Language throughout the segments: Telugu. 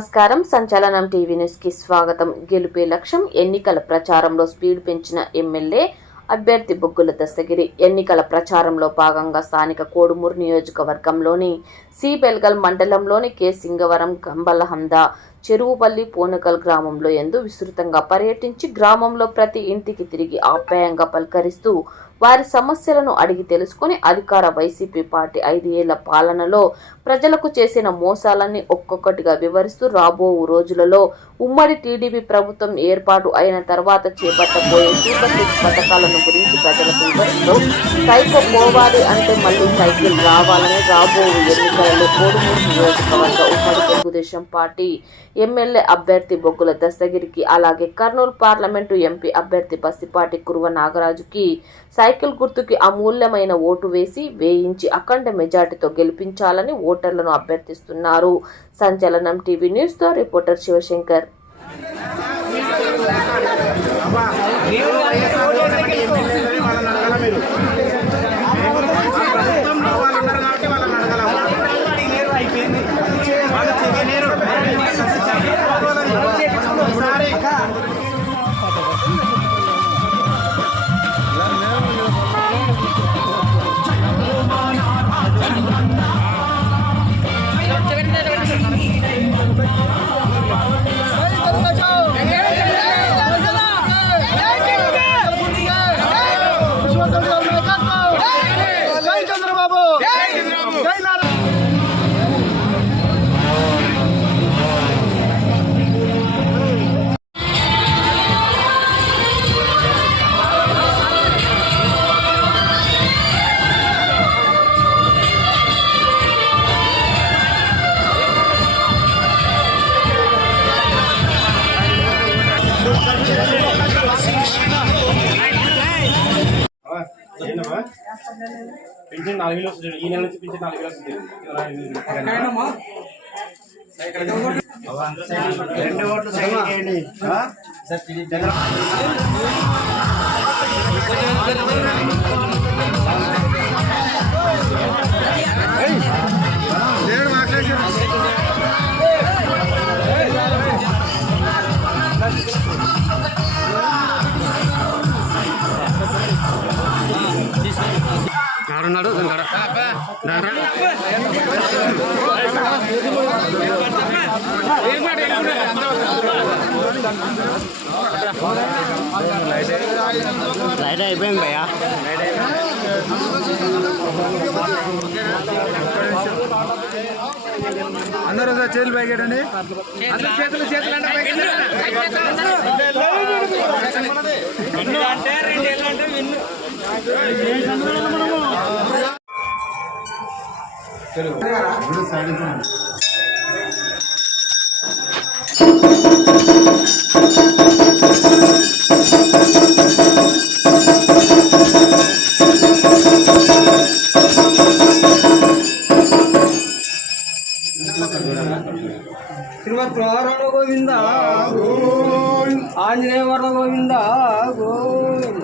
నమస్కారం. సంచలనం టీవీ న్యూస్ కి స్వాగతం. గెలుపే లక్ష్యం. ఎన్నికల ప్రచారంలో స్పీడ్ పెంచిన ఎమ్మెల్యే అభ్యర్థి బొగ్గుల దస్తగిరి. ఎన్నికల ప్రచారంలో భాగంగా స్థానిక కోడుమూరు నియోజకవర్గంలోని సి బెల్గల్ మండలంలోని కె సింగవరం, కంబలహంద, చెరువుపల్లి, పోనకల్ గ్రామంలో యందు విస్తృతంగా పర్యటించి గ్రామంలో ప్రతి ఇంటికి తిరిగి ఆప్యాయంగా పలకరిస్తూ వారి సమస్యలను అడిగి తెలుసుకుని అధికార వైసీపీ పార్టీ 5 ఏళ్ల పాలనలో ప్రజలకు చేసిన మోసాలన్నీ ఒక్కొక్కటిగా వివరిస్తూ రాబో రోజులలో ఉమ్మడి టీడీపీ ప్రభుత్వం ఏర్పాటు అయిన తర్వాత చేపట్టబోయే సూపర్ 6 పథకాలను గురించి ప్రజలకు వివరిస్తూ సైకో పోవాలి అంటే మళ్ళీ సైకిల్ రావాలని రాబో ఎన్నికలలో కోడుమూరు నియోజకవర్గ ఉమ్మడి తెలుగుదేశం పార్టీ ఎమ్మెల్యే అభ్యర్థి బొగ్గుల దస్తగిరికి, అలాగే కర్నూలు పార్లమెంటు ఎంపీ అభ్యర్థి బస్తిపాటి కురువ నాగరాజుకి సైకిల్ గుర్తుకి అమూల్యమైన ఓటు వేయించి అఖండ మెజార్టీతో గెలిపించాలని ఓటర్లను అభ్యర్థిస్తున్నారు. సంచలనం టీవీ న్యూస్ తో రిపోర్టర్ శివశంకర్. పింఛన్ 4,000 వస్తుంది. ఈ నెల నుంచి పింఛన్ 4,000 వస్తుంది. 2 ఓట్లు సైకిల్ చేయండి. నాడు లైట్ అయిపోయింది భయ్యా. అందరూ చేతులు పైకెట్టండి. చేతులు శ్రీమద్వారణ గోవింద ఆంజనేయ వరణ గోవింద గోవింద.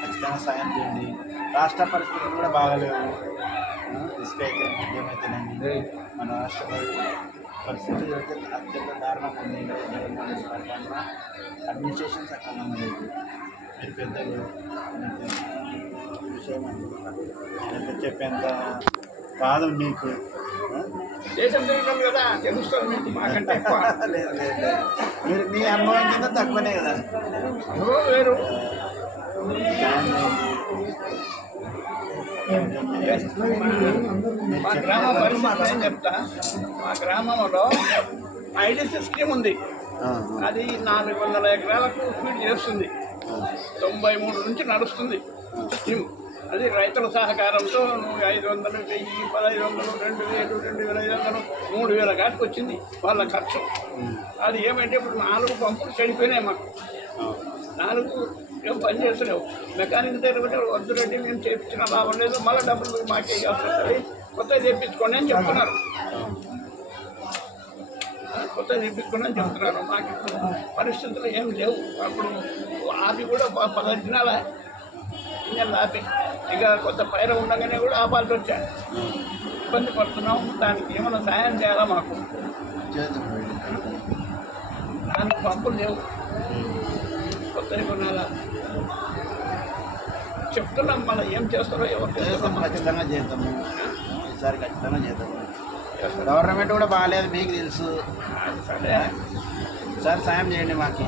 ఖచ్చితంగా సాయం చేయండి. రాష్ట్ర పరిస్థితులు కూడా బాగాలేవు. రైతులకి అయితే ఏమైతేనండి మన రాష్ట్ర పరిస్థితి అయితే అత్యంత దారుణంగా ఉంది. జగన్మోహన్ రెడ్డి పరిపాలన అడ్మినిస్ట్రేషన్ సక్రమంగా లేదు. మీరు పెద్దలు విషయం అంటే చెప్పేంత కాదు మీకు. దేశం తిరగడం కదా తెలుస్తుంది మీకు మాకంటే ఎక్కువ. లేదు లేదు లేదు, మీరు మీ అనుభవం కింద తక్కువనే కదా. అనుభవం వేరు. మా గ్రామ పరిస్థితి ఏం చెప్తా. మా గ్రామంలో ఐడిసి స్కీమ్ ఉంది. అది 400 ఎకరాలకు ఫీడ్ చేస్తుంది. 93 నుంచి నడుస్తుంది స్కీమ్. అది రైతుల సహకారంతో 500, 1000, 1500, 2000, 2500, 3000 కాటికి వచ్చింది వాళ్ళ ఖర్చు. అది ఏమంటే ఇప్పుడు 4 పంపులు చెడిపోయినాయి మాకు. 4 ఏం పని చేస్తలేవు. మెకానిక్ దగ్గర వద్దు రెడ్డి మేము చేయించిన లాభం లేదు, మళ్ళీ డబ్బులు మాకే వస్తుంది, కొత్తగా చేయించుకోండి అని చెప్తున్నారు. కొత్తగా చేయించుకోండి అని చెప్తున్నారు. మాకు ఇప్పుడు పరిస్థితులు ఏం లేవు. అప్పుడు ఆపి కూడా 10 దినాల ఆపి ఇక కొత్త పైర ఉండగానే కూడా ఆపాల్సి వచ్చాయి. ఇబ్బంది పడుతున్నాం. దానికి ఏమైనా సాయం చేయాలా మాకు? దానికి పంపులు లేవు, కొత్తవి కొనాలా చెప్తున్నాం. మళ్ళీ ఏం చేస్తారో ఎవరు చేస్తామో ఖచ్చితంగా చేద్దాము. ఈసారి ఖచ్చితంగా చేద్దాము. గవర్నమెంట్ కూడా బాగాలేదు మీకు తెలుసు. సరే ఈసారి సాయం చేయండి మాకు.